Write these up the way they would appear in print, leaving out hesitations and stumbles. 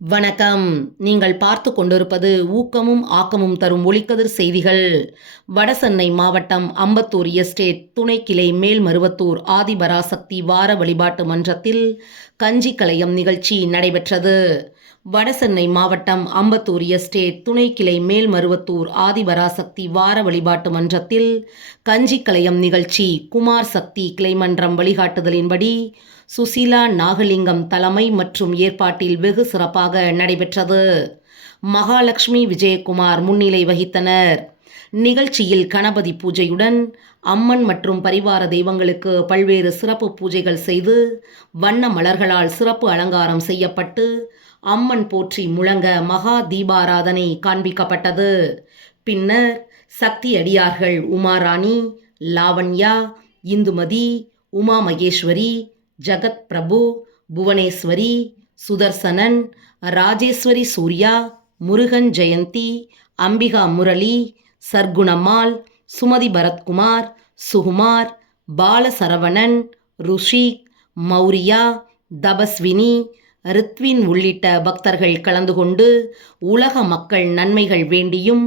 வணக்கம். நீங்கள் பார்த்து கொண்டிருப்பது ஊக்கமும் ஆக்கமும் தரும் ஒளிக்கதிர் செய்திகள். வடசென்னை மாவட்டம் அம்பத்தூர் எஸ்டேட் துணை கிளை மேல்மருவத்தூர் ஆதிபராசக்தி வார வழிபாட்டு மன்றத்தில் கஞ்சி கலையம் நிகழ்ச்சி நடைபெற்றது. வடசென்னை மாவட்டம் அம்பத்தூர் எஸ்டேட் துணை கிளை மேல்மருவத்தூர் ஆதிபராசக்தி வார வழிபாட்டு மன்றத்தில் கஞ்சி கலையம் நிகழ்ச்சி குமார் சக்தி கிளைமன்றம் வழிகாட்டுதலின்படி சுசீலா நாகலிங்கம் தலைமை மற்றும் ஏற்பாட்டில் வெகு சிறப்பாக நடைபெற்றது. மகாலட்சுமி விஜயகுமார் முன்னிலை வகித்தனர். நிகழ்ச்சியில் கணபதி பூஜையுடன் அம்மன் மற்றும் பரிவார தெய்வங்களுக்கு பல்வேறு சிறப்பு பூஜைகள் செய்து வண்ண மலர்களால் சிறப்பு அலங்காரம் செய்யப்பட்டு அம்மன் போற்றி முழங்க மகா தீபாராதனை காண்பிக்கப்பட்டது. பின்னர் சக்தி அடியார்கள் உமாராணி, லாவண்யா, இந்துமதி, உமா மகேஸ்வரி, ஜகத் பிரபு, புவனேஸ்வரி, சுதர்சனன், ராஜேஸ்வரி சூர்யா, முருகன் ஜெயந்தி, அம்பிகா முரளி, சர்க்குணம்மாள், சுமதி பரத்குமார், சுகுமார், பாலசரவணன், ருஷிக், மௌரியா, தபஸ்வினி, ரித்வின் உள்ளிட்ட பக்தர்கள் கலந்து கொண்டு உலக மக்கள் நன்மைகள் வேண்டியும்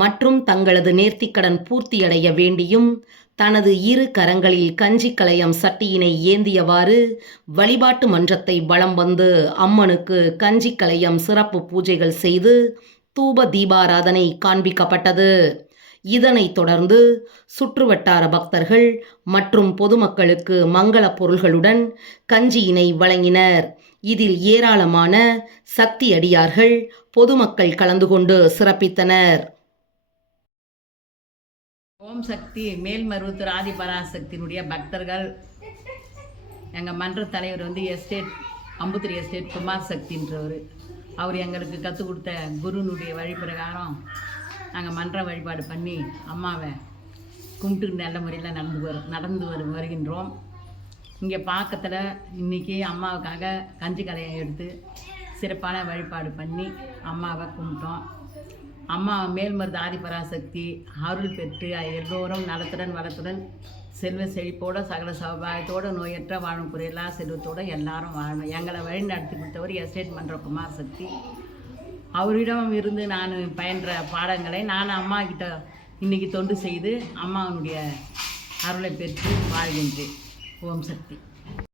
மற்றும் தங்களது நேர்த்திக்கடன் பூர்த்தியடைய வேண்டியும் தனது இரு கரங்களில் கஞ்சி கலையம் சட்டியினை ஏந்தியவாறு வழிபாட்டு மன்றத்தை வலம் வந்து அம்மனுக்கு கஞ்சி கலையம் சிறப்பு பூஜைகள் செய்து தூப தீபாராதனை காண்பிக்கப்பட்டது. இதனைத் தொடர்ந்து சுற்றுவட்டார பக்தர்கள் மற்றும் பொதுமக்களுக்கு மங்கள பொருள்களுடன் கஞ்சியினை வழங்கினர். இதில் ஏராளமான சக்தி அடியார்கள் பொதுமக்கள் கலந்து கொண்டு சிறப்பித்தனர். ஓம் சக்தி மேல்மருவத்தூர் ஆதிபராசக்தியினுடைய பக்தர்கள், எங்கள் மன்ற தலைவர் எஸ்டேட் அம்புத்தூர் எஸ்டேட் குமார் சக்தின்றவர். அவர் எங்களுக்கு கற்றுக் கொடுத்த குருனுடைய வழிப்பிரகாரம் நாங்கள் மன்ற வழிபாடு பண்ணி அம்மாவை கும்பிட்டு நல்ல முறையில் நடந்து வருகின்றோம். இங்கே பக்கத்தில் இன்றைக்கி அம்மாவுக்காக கஞ்சி கலையை எடுத்து சிறப்பான வழிபாடு பண்ணி அம்மாவை கும்பிட்டோம். அம்மா மேல்மருது ஆதிபராசக்தி அருள் பெற்று எல்லோரும் நலத்துடன் வளத்துடன் செல்வ செழிப்போடு சகல சௌபாயத்தோடு நோயற்ற வாழும் குறையில்லா செல்வத்தோடு எல்லாரும் வாழணும். எங்களை வழி நடத்தி கொடுத்தவர் எஸ்டேட் மன்ற குமார் சக்தி. அவரிடம் இருந்து நான் பயின்ற பாடங்களை நான் அம்மா கிட்ட இன்றைக்கி தொண்டு செய்து அம்மாவனுடைய அருளை பெற்று வாழ்கின்றேன். ஓம் சக்தி.